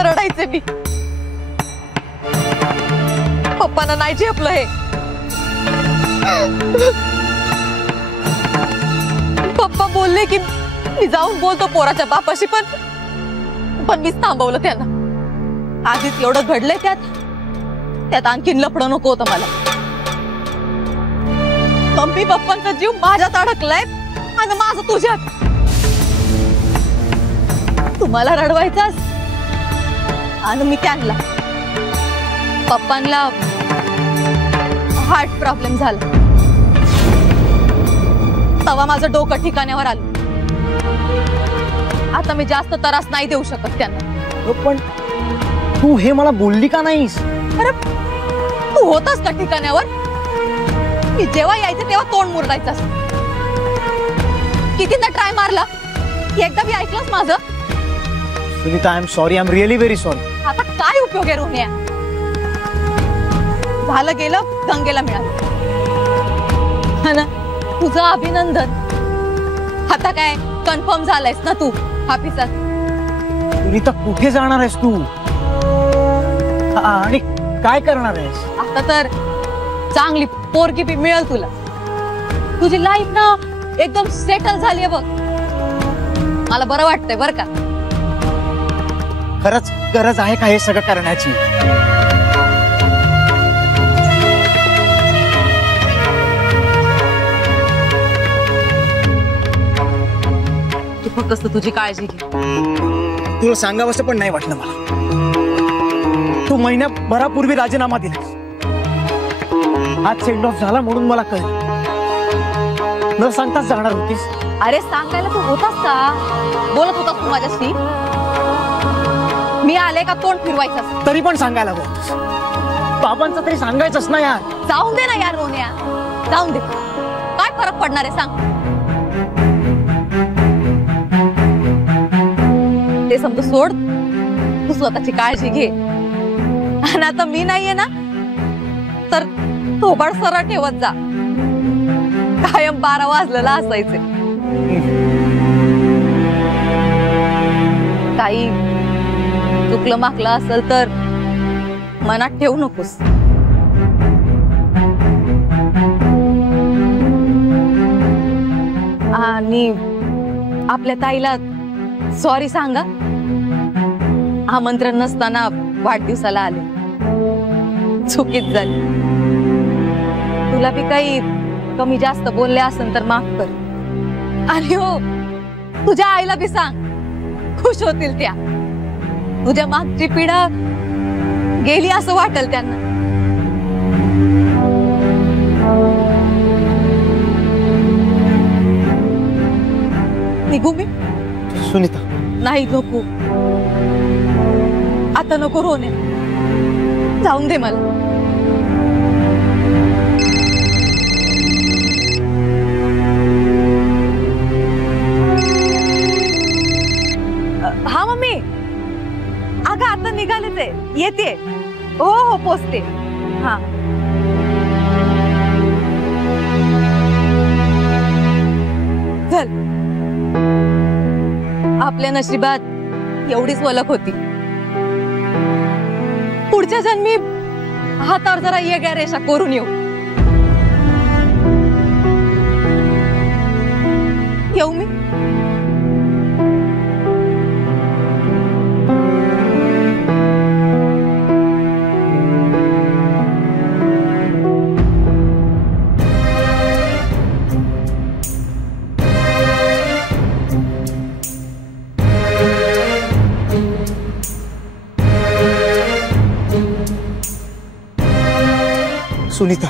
कुठं रडायचे मी. पप्पांना नाही झेपलं हे. पप्पा बोलले की मी जाऊन बोलतो पोराच्या बापाशी, पण मीच थांबवलं त्यांना. आधीच एवढं घडलंय त्यात आणखीन लफडं नको होतं मला. मम्मी पप्पांचा जीव माझ्यात अडकलाय आणि माझं तुझ्यात. तुम्हाला रडवायचास आणि मी त्यांना. पप्पांना हार्ट प्रॉब्लेम झाला तेव्हा माझं डोकं ठिकाण्यावर आलं. आता मी जास्त त्रास नाही देऊ शकत त्यांना. पण तू हे मला बोलली का नाहीस? अरे तू होतास का ठिकाण्यावर? मी जेव्हा यायचं तेव्हा तोंड मुरडायचं. कितीदा ट्राय मारला, एकदा बी ऐकलंस माझं? Sunita, I am sorry, I am really very sorry. आता काय उपयोग आहे रोन्या? झालं गेलं, गंगेला मिळालं ना. तुझं अभिनंदन. आता काय कन्फर्म झालायस ना तू ऑफिसात? सुनीता, कुठे जाणार आहेस तू आणि काय करणार आहेस? आता तर चांगली पोरगी बी मिळेल तुला. तुझी लाईफ ना एकदम सेटल झाली बघ. मला बरं वाटतंय बरं का. खरंच गरज आहे का हे सगळं करण्याची? तू फक्त तुझी काळजी घे. तुला सांगावंसं पण नाही वाटलं मला. तू महिन्याभरापूर्वी राजीनामा दिलास. आज सेंड ऑफ झाला म्हणून मला कळलं. न सांगताच जाणार होतीस. अरे सांगायला तू होतास का? बोलत होतास तू माझ्याशी? मी आले का तोंड फिरवायचं? तरी पण सांगायला होतीस. बाबांचं तरी सांगायचंच ना यार. जाऊन दे ना यार रोन्या, जाऊन दे. काय फरक पडणार आहे सांग? ते समजून सोड. तू स्वतःची काळजी घे. आणि आता मी नाहीये ना तर थोबाड सरळ ठेवत जा. कायम 12 वाजलेला असायचे. काही चुकलं माकलं असेल तर मनात ठेवू नकोस. आणि आपल्या ताईला सॉरी सांगा. आमंत्रण नसताना वाढदिवसाला आले. चुकीच झाली. तुला बी काही कमी जास्त बोलले असेल तर माफ कर. आणि हो, तुझ्या आईला बी सांग. खुश होतील त्या. तुझ्या मागची पिढा गेली असं वाटेल त्यांना. निघू मी? सुनीता, नाही नको. आता नको रोन्या. जाऊन दे मला. हा मम्मी, अगं आता निघालेच आहे. येते. हो हो पोचते. हा चल. आपल्या नशिबात एवढीच वलक होती. पुढच्या जन्मी हातावर जरा येग्या रेषा करून येऊ. येऊ मी? सुनीता,